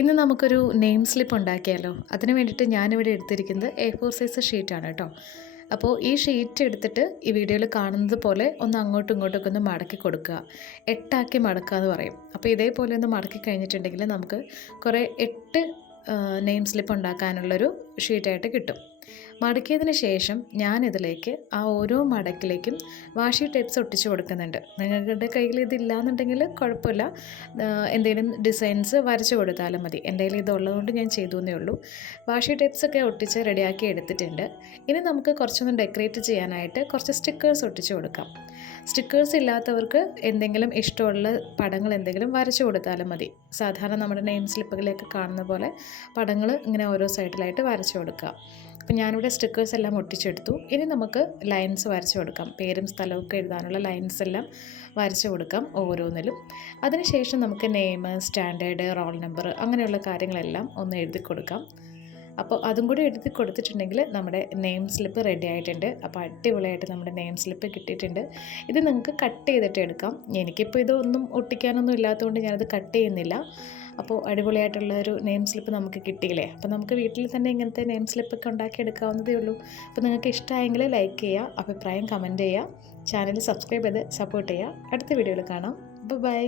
ഇന്ന് നമുക്കൊരു name slip ഉണ്ടാക്കിയാലോ? അതിന് വേണ്ടിയിട്ട് ഞാനിവിടെ എടുത്തിരിക്കുന്നത് A4 സൈസ് ഷീറ്റാണ് കേട്ടോ. അപ്പോൾ ഈ ഷീറ്റ് എടുത്തിട്ട് ഈ വീഡിയോയിൽ കാണുന്നത് പോലെ ഒന്ന് അങ്ങോട്ടും ഇങ്ങോട്ടൊക്കെ ഒന്ന് മടക്കി കൊടുക്കുക. 8 മടക്കുക എന്ന് പറയും. അപ്പോൾ ഇതേപോലെ ഒന്ന് മടക്കി കഴിഞ്ഞിട്ടുണ്ടെങ്കിൽ നമുക്ക് കുറേ 8 നെയിം സ്ലിപ്പ് ഉണ്ടാക്കാനുള്ളൊരു ഷീറ്റായിട്ട് കിട്ടും. മടക്കിയതിന് ശേഷം ഞാനിതിലേക്ക് ആ ഓരോ മടക്കിലേക്കും വാഷി ടേപ്സ് ഒട്ടിച്ച് കൊടുക്കുന്നുണ്ട്. നിങ്ങളുടെ കയ്യിൽ ഇതില്ലാന്നുണ്ടെങ്കിൽ കുഴപ്പമില്ല, എന്തെങ്കിലും ഡിസൈൻസ് വരച്ച് കൊടുത്താലും മതി. എൻ്റെ കയ്യിൽ ഇതുള്ളതുകൊണ്ട് ഞാൻ ചെയ്തു എന്നേ ഉള്ളൂ. വാഷി ടേപ്സൊക്കെ ഒട്ടിച്ച് റെഡിയാക്കി എടുത്തിട്ടുണ്ട്. ഇനി നമുക്ക് കുറച്ചൊന്ന് ഡെക്കറേറ്റ് ചെയ്യാനായിട്ട് കുറച്ച് സ്റ്റിക്കേഴ്സ് ഒട്ടിച്ച് കൊടുക്കാം. സ്റ്റിക്കേഴ്സ് ഇല്ലാത്തവർക്ക് എന്തെങ്കിലും ഇഷ്ടമുള്ള പടങ്ങൾ എന്തെങ്കിലും വരച്ച് കൊടുത്താലും മതി. സാധാരണ നമ്മുടെ നെയിം സ്ലിപ്പുകളിലേക്ക് കാണുന്ന പോലെ പടങ്ങൾ ഇങ്ങനെ ഓരോ സൈഡിലായിട്ട് വരച്ച് കൊടുക്കുക. അപ്പോൾ ഞാനിവിടെ സ്റ്റിക്കേഴ്സ് എല്ലാം ഒട്ടിച്ചെടുത്തു. ഇനി നമുക്ക് ലൈൻസ് വരച്ച് കൊടുക്കാം. പേരും സ്ഥലമൊക്കെ എഴുതാനുള്ള ലൈൻസ് എല്ലാം വരച്ച് കൊടുക്കാം ഓരോന്നിലും. അതിനുശേഷം നമുക്ക് നെയിം, സ്റ്റാൻഡേർഡ്, റോൾ നമ്പർ അങ്ങനെയുള്ള കാര്യങ്ങളെല്ലാം ഒന്ന് എഴുതി കൊടുക്കാം. അപ്പോൾ അതും കൂടി എഴുതി കൊടുത്തിട്ടുണ്ടെങ്കിൽ നമ്മുടെ നെയിം സ്ലിപ്പ് റെഡി ആയിട്ടുണ്ട്. അപ്പോൾ അടിപൊളിയായിട്ട് നമ്മുടെ നെയിം സ്ലിപ്പ് കിട്ടിയിട്ടുണ്ട്. ഇത് നിങ്ങൾക്ക് കട്ട് ചെയ്തിട്ട് എടുക്കാം. എനിക്കിപ്പോൾ ഇതൊന്നും ഒട്ടിക്കാനൊന്നും ഇല്ലാത്തതുകൊണ്ട് ഞാനത് കട്ട് ചെയ്യുന്നില്ല. അപ്പോൾ അടിപൊളിയായിട്ടുള്ള ഒരു നെയിം സ്ലിപ്പ് നമുക്ക് കിട്ടിയില്ലേ. അപ്പോൾ നമുക്ക് വീട്ടിൽ തന്നെ ഇങ്ങനത്തെ നെയിം സ്ലിപ്പൊക്കെ ഉണ്ടാക്കിയെടുക്കാവുന്നതേ ഉള്ളൂ. അപ്പോൾ നിങ്ങൾക്ക് ഇഷ്ടമായെങ്കിൽ ലൈക്ക് ചെയ്യുക, അഭിപ്രായം കമൻറ്റ് ചെയ്യുക, ചാനൽ സബ്സ്ക്രൈബ് ചെയ്ത് സപ്പോർട്ട് ചെയ്യുക. അടുത്ത വീഡിയോയിൽ കാണാം. ബൈ.